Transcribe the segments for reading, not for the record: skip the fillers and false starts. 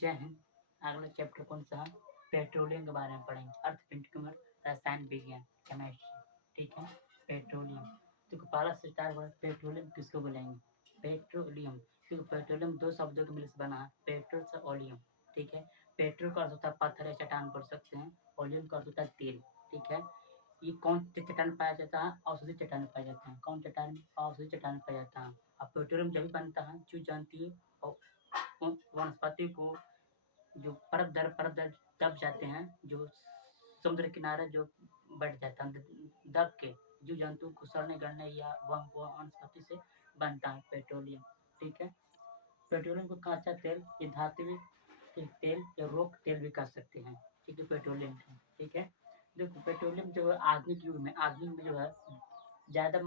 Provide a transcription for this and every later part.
जय हिंद। अगला चैप्टर कौन सा है? पेट्रोलियम के बारे में पढ़ेंगे। अर्थव्यंजक, रसायन विज्ञान, केमिस्ट्री। ठीक है, पेट्रोलियम। तो पहला से स्टार्ट हुआ, पेट्रोलियम किसको बोलेंगे? पेट्रोलियम। क्योंकि पेट्रोलियम दो शब्दों के मिल से बना है, पेट्रोल से ओलियम। ठीक है, पेट्रोल का अर्थ होता है पत्थर या चट्टान बोल सकते हैं, ओलियम का अर्थ होता है तेल। ठीक है, ये कौन सी चट्टान में पाया जाता है? औषधि चट्टान में पाया जाता है। कौन चट्टान में? औषधि चट्टान में पाया जाता है। अब पेट्रोलियम जब भी बनता है, जो जानती है, और वनस्पति को जो परत दर दब जाते हैं, जो समुद्र किनारे जो बैठ जाता है दब के, जीव जंतु को सड़ने गलने या वह वनस्पति से बनता है पेट्रोलियम। ठीक है, पेट्रोलियम को कच्चा तेल या धात्विक तेल या रोक तेल भी कह सकते हैं। ठीक है, पेट्रोलियम। ठीक है, देखो पेट्रोलियम जो है आधुनिक युग में, आधुनिक में जो है ज़्यादा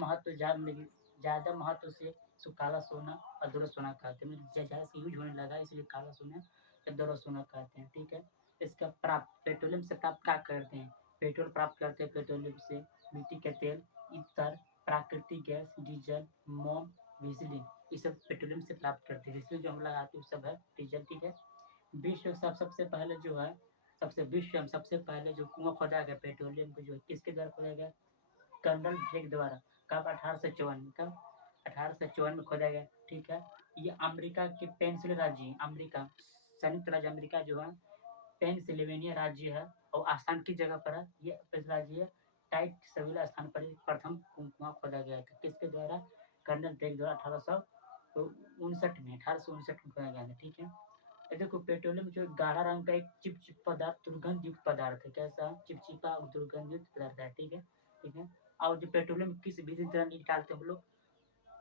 महत्व से इसको काला सोना और अधूरा सोना कहते हैं। ज़्यादा से यूज होने लगा, इसलिए काला सोना या अधूरा सोना कहते हैं। ठीक है, इसका प्राप्त पेट्रोलियम से प्राप्त क्या करते हैं? पेट्रोल प्राप्त करते हैं पेट्रोलियम से, मिट्टी के तेल, ईंधन, प्राकृतिक गैस, डीजल, मोम, बिजली, ये सब पेट्रोलियम से प्राप्त करते हैं। इसमें जो हम लगाते हैं सब है डीजल। ठीक है, सबसे पहले जो है, सबसे पहले जो कुआं खोदा गया पेट्रोलियम को, जो किसके द्वारा खोदा गया? कर्नल ड्रेक द्वारा। कब? 1854 में। कब? 1854 में खोदा गया। ठीक है, ये अमेरिका के पेंसिल राज्य, अमेरिका संयुक्त राज्य अमेरिका जो है, पेंसिल्वेनिया राज्य है और आसाम की जगह पर है। ये राज्य है, टाइट सविला स्थान पर प्रथम कुआं खोदा गया था। किसके द्वारा? कर्नल ड्रेक द्वारा 1859 में खोदा गया था। ठीक है, ये देखो पेट्रोलियम जो गाढ़ा रंग का एक चिपचिप पदार्थ, दुर्गंध युक्त पदार्थ है। कैसा? चिपचिपा और दुर्गंध युक्त पदार्थ है। ठीक है, ठीक है, और जो पेट्रोलियम किस विधि तरह निकालते हैं हम लोग?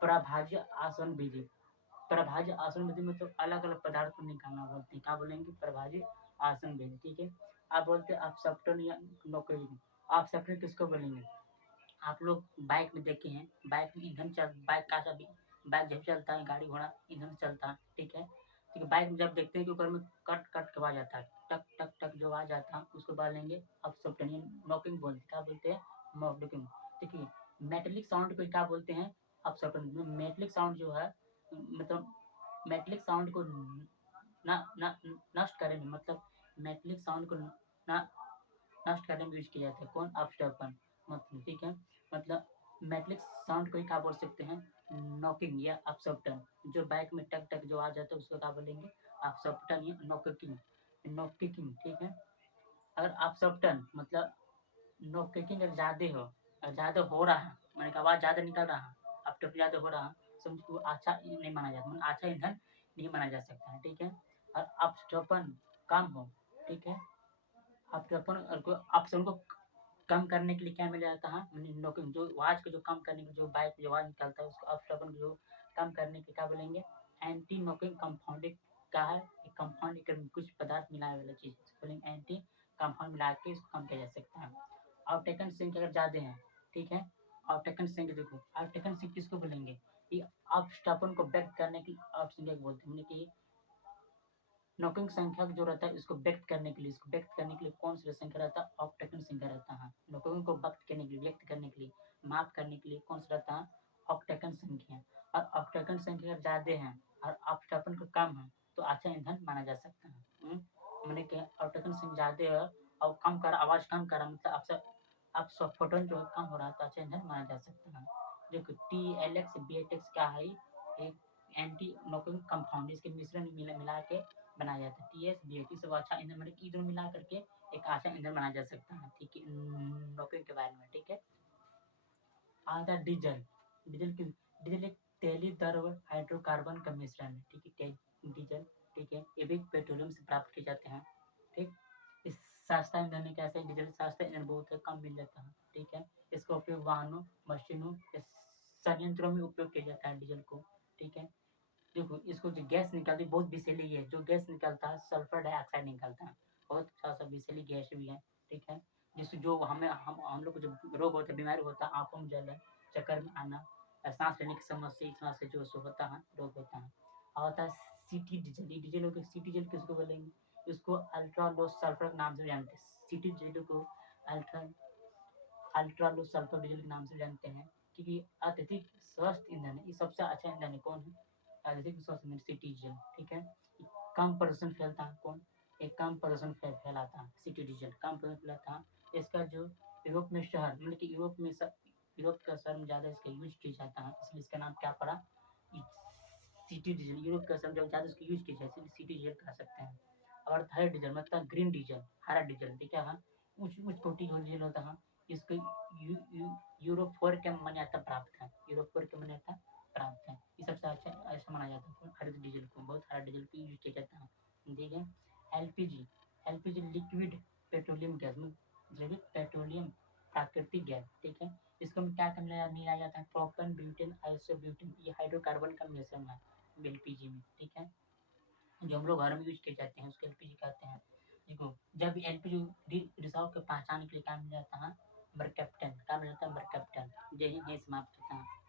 प्रभाज्य आसवन विधि। प्रभाज्य आसवन विधि मतलब अलग अलग पदार्थ को निकालना बोलते हैं। क्या बोलेंगे? प्रभाज्य आसवन विधि। ठीक है, आप बोलते हैं आप सफ्टन या नौकरी। आप सफ्टन किसको बोलेंगे? आप लोग बाइक में देखे हैं, बाइक में ईंधन चल बाइक का सभी बाइक जब चलता है, गाड़ी घोड़ा ईंधन से चलता है। ठीक है, ठीक है, बाइक में जब देखते हैं कि ऊपर में कट कट के आवाज आता है, टक टक टक जो आवाज आता है, उसको बोलेंगे अब सॉफ्टवेयर नॉकिंग बोलते हैं। क्या बोलते हैं? नॉकिंग। ठीक है, मेटेलिक साउंड को क्या बोलते हैं? अब सॉफ्टवेयर मेटेलिक साउंड जो है, मतलब मेटेलिक साउंड को नष्ट करने में, मतलब मेटेलिक साउंड को नष्ट करने में यूज किया जाता है। कौन? अपस्टॉपन। मतलब ठीक है, मतलब मेटेलिक साउंड को ही क्या बोल सकते हैं? नॉकिंग या अपसॉफ्टन। जो बाइक में टक टक जो आ जाता है उसको क्या बोलेंगे? अपसॉफ्टन या नॉकिंग। नॉकिंग। ठीक है, अगर अपसॉफ्टन मतलब नॉकिंग अगर ज्यादा हो, ज्यादा हो रहा है, मैंने कहा आवाज ज्यादा निकल रहा है, अपटप ज्यादा हो रहा है, समझो अच्छा नहीं माना जाता, मतलब अच्छा ईंधन नहीं माना जा सकता है। ठीक है, और अपस्टॉपन कम हो। ठीक है, ऑप्शन को कम करने के लिए क्या मिला जाता है? नॉकिंग। जो आवाज को जो कम करने के, जो बाइक जो आवाज निकलता है उसको अपस्टॉपन जो कम करने के क्या बोलेंगे? एंटी नॉकिंग कंपाउंडिंग का है। कंपाउंड कुछ पदार्थ मिलाने वाला चीज बोलेंगे, एंटी कंपाउंड मिला के इसको कम किया जा सकता है। आउटटेकन सिंक अगर ज्यादा है, ठीक है, आउटटेकन सिंक देखो, आउटटेकन सिंक किसको बोलेंगे? ये अपस्टॉपन को व्यक्त करने की ऑप्शन बोलते हैं, कि नॉकिंग संख्या जो रहता है इसको व्यक्त करने के लिए, कौन सा संख्या रहता है? ऑक्टेकन संख्या रहता है। नॉकिंग को व्यक्त करने के लिए, माप करने के लिए कौन सा रहता है? ऑक्टेकन संख्या। और ऑक्टेकन संख्या ज्यादा है और अपस्टॉपन को कम है तो अच्छा ईंधन माना जा सकता है। मैंने कहा ऑक्टेकन संख्या ज्यादा है और कम कर आवाज कम करा, मतलब अब फोटोन जो है कम हो रहा है तो अच्छा ईंधन माना जा सकता है। देखो TLX BATX क्या है? एक एंटी नॉकिंग कंपाउंड, इसके मिश्रण मिला के बनाया जाता है। TS BAT सब अच्छा ईंधन, मतलब कि दोनों मिला करके एक अच्छा ईंधन बनाया जा सकता है। ठीक है, नॉकिंग के बारे में। ठीक है, आता डीजल। डीजल एक तेली द्रव हाइड्रोकार्बन का मिश्रण है। ठीक है, डीजल। ठीक है, ये भी पेट्रोलियम से प्राप्त किए जाते हैं। ठीक, इस सस्ता ईंधन है। कैसे? डीजल सस्ता ईंधन बहुत है, कम मिल जाता है। ठीक है, इसका उपयोग वाहनों, मशीनों, संयंत्रों में उपयोग किया जाता है डीजल को। ठीक है, देखो इसको जो गैस निकलती है बहुत विषैली है, जो गैस निकलता है सल्फर डाइऑक्साइड निकलता है, बहुत सा विषैली गैस भी है। ठीक है, जिससे जो हम लोग को जो रोग होता है, बीमारी होता है, आंखों में जलन, चक्कर में आना, सांस लेने की समस्या, इस तरह से जो होता है, रोग होता है। और होता है सिटी डीजल। डीजल हो, सिटी डीजल किसको बोलेंगे? इसको अल्ट्रा लो सल्फर के नाम से जानते हैं। सिटी डीजल को ultra ultra low sulphur diesel के नाम से जानते हैं, क्योंकि अत्यधिक स्वस्थ ईंधन है। ये सबसे अच्छा ईंधन है। कौन है अत्यधिक स्वस्थ ईंधन? City diesel. ठीक है, कम प्रदूषण फैलता है कौन? एक कम प्रदूषण फैलाता है सिटी डीजल, कम प्रदूषण फैलाता है। इसका जो यूरोप में शहर मतलब कि यूरोप का शहर में ज़्यादा इसका यूज किया जाता है, इसलिए इसका नाम क्या पड़ा? City diesel. यूरोप का शहर में ज़्यादा इसका यूज किया जाता है, इसलिए सिटी डीजल कह सकते हैं। और हरा डीजल मतलब ग्रीन डीजल, हरा डीजल ठीक है। उच्च कोटि का डीजल होता है। इसको यूरोप 4 की मान्यता प्राप्त है, यूरोप 4 की मान्यता प्राप्त है। ये सबसे अच्छा ऐसा माना जाता है हरित डीजल को, बहुत हरा डीजल को यूज किया जाता है, ठीक है। LPG, LPG liquid petroleum gas, जैविक पेट्रोलियम प्राकृतिक गैस, ठीक है। इसको में क्या मिलाया जाता है? प्रोपेन, ब्यूटेन, आइसोब्यूटेन, ये हाइड्रोकार्बन का मिश्रण है एलपीजी में, ठीक है। जो हम लोग घर में यूज किए जाते हैं उसको एलपीजी कहते हैं। देखो जब एलपीजी रिसाव के पहचान के लिए क्या मिल जाता है? मरकैप्टन, क्या मिल जाता है? मरकैप्टन। यही समाप्त होता है।